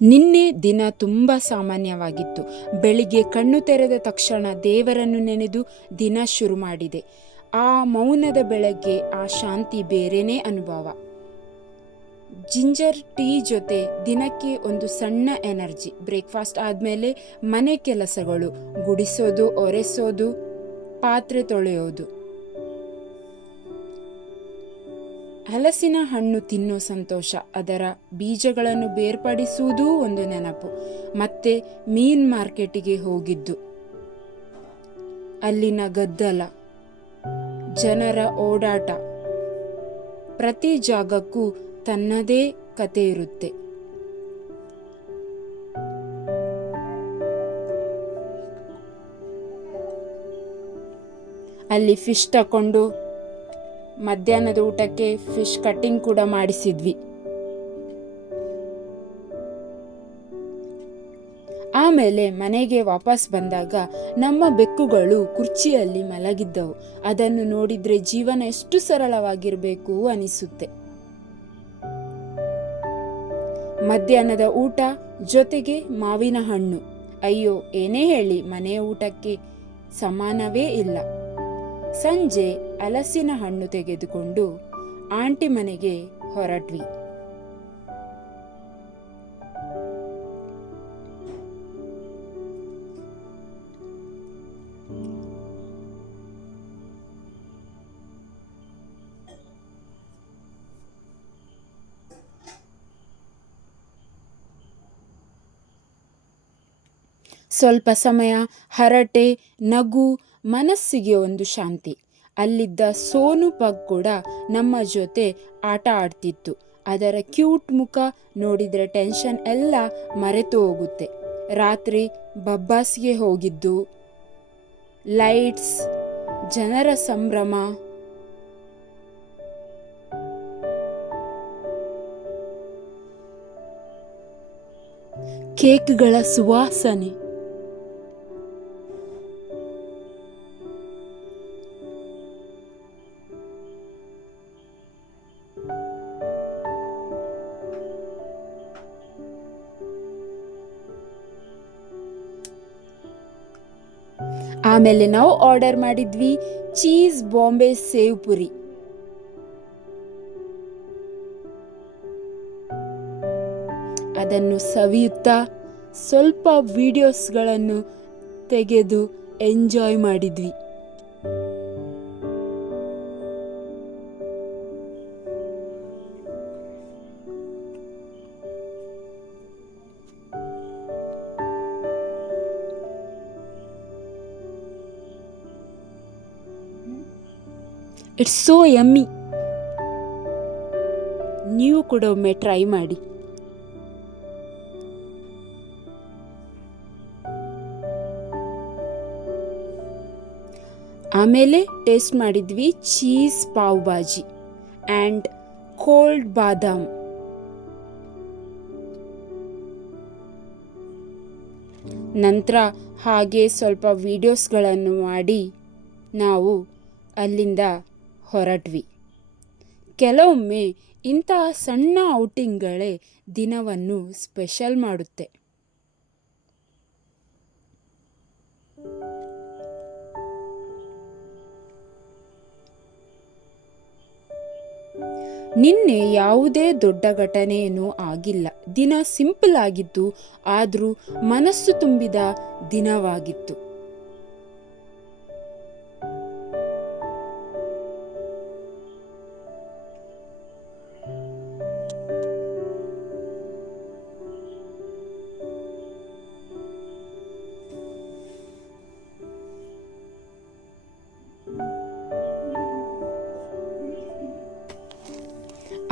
ನಿನ್ನೆ ದಿನ ತುಂಬ ಸಾಮಾನ್ಯವಾಗಿತ್ತು. ಬೆಳಿಗ್ಗೆ ಕಣ್ಣು ತೆರೆದ ತಕ್ಷಣ ದೇವರನ್ನು ನೆನೆದು ದಿನ ಶುರು ಮಾಡಿದೆ. ಆ ಮೌನದ ಬೆಳಗ್ಗೆ, ಆ ಶಾಂತಿ ಬೇರೆನೇ ಅನುಭವ. ಜಿಂಜರ್ ಟೀ ಜೊತೆ ದಿನಕ್ಕೆ ಒಂದು ಸಣ್ಣ ಎನರ್ಜಿ. ಬ್ರೇಕ್ಫಾಸ್ಟ್ ಆದಮೇಲೆ ಮನೆ ಕೆಲಸಗಳು, ಗುಡಿಸೋದು, ಒರೆಸೋದು, ಪಾತ್ರೆ ತೊಳೆಯೋದು. ಹಲಸಿನ ಹಣ್ಣು ತಿನ್ನೋ ಸಂತೋಷ, ಅದರ ಬೀಜಗಳನ್ನು ಬೇರ್ಪಡಿಸುವುದೂ ಒಂದು ನೆನಪು. ಮತ್ತೆ ಮೀನ್ ಮಾರ್ಕೆಟಿಗೆ ಹೋಗಿದ್ದು, ಅಲ್ಲಿನ ಗದ್ದಲ, ಜನರ ಓಡಾಟ. ಪ್ರತಿ ಜಾಗಕ್ಕೂ ತನ್ನದೇ ಕತೆ ಇರುತ್ತೆ. ಅಲ್ಲಿ ಫಿಶ್ ತಕೊಂಡು ಮಧ್ಯಾಹ್ನದ ಊಟಕ್ಕೆ ಫಿಶ್ ಕಟ್ಟಿಂಗ್ ಕೂಡ ಮಾಡಿಸಿದ್ವಿ. ಆಮೇಲೆ ಮನೆಗೆ ವಾಪಸ್ ಬಂದಾಗ ನಮ್ಮ ಬೆಕ್ಕುಗಳು ಕುರ್ಚಿಯಲ್ಲಿ ಮಲಗಿದ್ದವು. ಅದನ್ನು ನೋಡಿದ್ರೆ ಜೀವನ ಎಷ್ಟು ಸರಳವಾಗಿರಬೇಕು ಅನಿಸುತ್ತೆ. ಮಧ್ಯಾಹ್ನದ ಊಟ ಜೊತೆಗೆ ಮಾವಿನ ಹಣ್ಣು. ಅಯ್ಯೋ, ಏನೇ ಹೇಳಿ ಮನೆಯ ಊಟಕ್ಕೆ ಸಮಾನವೇ ಇಲ್ಲ. ಸಂಜೆ ಹಲಸಿನ ಹಣ್ಣು ತೆಗೆದುಕೊಂಡು ಆಂಟಿ ಮನೆಗೆ ಹೊರಟ್ವಿ. ಸ್ವಲ್ಪ ಸಮಯ ಹರಟೆ, ನಗು, ಮನಸ್ಸಿಗೆ ಒಂದು ಶಾಂತಿ. ಅಲ್ಲಿದ್ದ ಸೋನು ಪಗ್ ಕೂಡ ನಮ್ಮ ಜೊತೆ ಆಟ ಆಡ್ತಿತ್ತು. ಅದರ ಕ್ಯೂಟ್ ಮುಖ ನೋಡಿದರೆ ಟೆನ್ಷನ್ ಎಲ್ಲ ಮರೆತು ಹೋಗುತ್ತೆ. ರಾತ್ರಿ ಬಬ್ಬಾಸ್ಗೆ ಹೋಗಿದ್ದು, ಲೈಟ್ಸ್, ಜನರ ಸಂಭ್ರಮ. ಕೇಕ್ಗಳ ಸುವಾಸನೆ. ಆಮೇಲೆ ನಾವು ಆರ್ಡರ್ ಮಾಡಿದ್ವಿ ಚೀಸ್ ಬಾಂಬೆ ಸೇವ್ ಪುರಿ. ಅದನ್ನು ಸವಿಯುತ್ತಾ ಸ್ವಲ್ಪ ವಿಡಿಯೋಸ್ಗಳನ್ನು ತೆಗೆದು ಎಂಜಾಯ್ ಮಾಡಿದ್ವಿ. It's so yummy. ನೀವು ಕೂಡ ಒಮ್ಮೆ ಟ್ರೈ ಮಾಡಿ. ಆಮೇಲೆ ಟೇಸ್ಟ್ ಮಾಡಿದ್ವಿ cheese pav bhaji and cold ಬಾದಾಮ್. ನಂತರ ಹಾಗೆ ಸ್ವಲ್ಪ ವಿಡಿಯೋಸ್ಗಳನ್ನು ಮಾಡಿ ನಾವು ಅಲ್ಲಿಂದ ಹೊರಟ್ವಿ. ಕೆಲವೊಮ್ಮೆ ಇಂತಹ ಸಣ್ಣ ಔಟಿಂಗ್ಗಳೇ ದಿನವನ್ನು ಸ್ಪೆಷಲ್ ಮಾಡುತ್ತೆ. ನಿನ್ನೆ ಯಾವುದೇ ದೊಡ್ಡ ಘಟನೆಯೇನೂ ಆಗಿಲ್ಲ. ದಿನ ಸಿಂಪಲ್ ಆಗಿತ್ತು, ಆದರೂ ಮನಸ್ಸು ತುಂಬಿದ ದಿನವಾಗಿತ್ತು.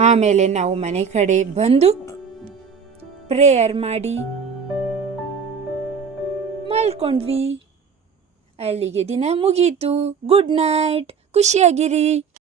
ಆಮೇಲೆ ನಾವು ಮನೆ ಕಡೆ ಬಂದು ಪ್ರೇಯರ್ ಮಾಡಿ ಮಲ್ಕೊಂಡ್ವಿ. ಅಲ್ಲಿಗೆ ದಿನ ಮುಗೀತು. Good night. ಖುಷಿಯಾಗಿರಿ.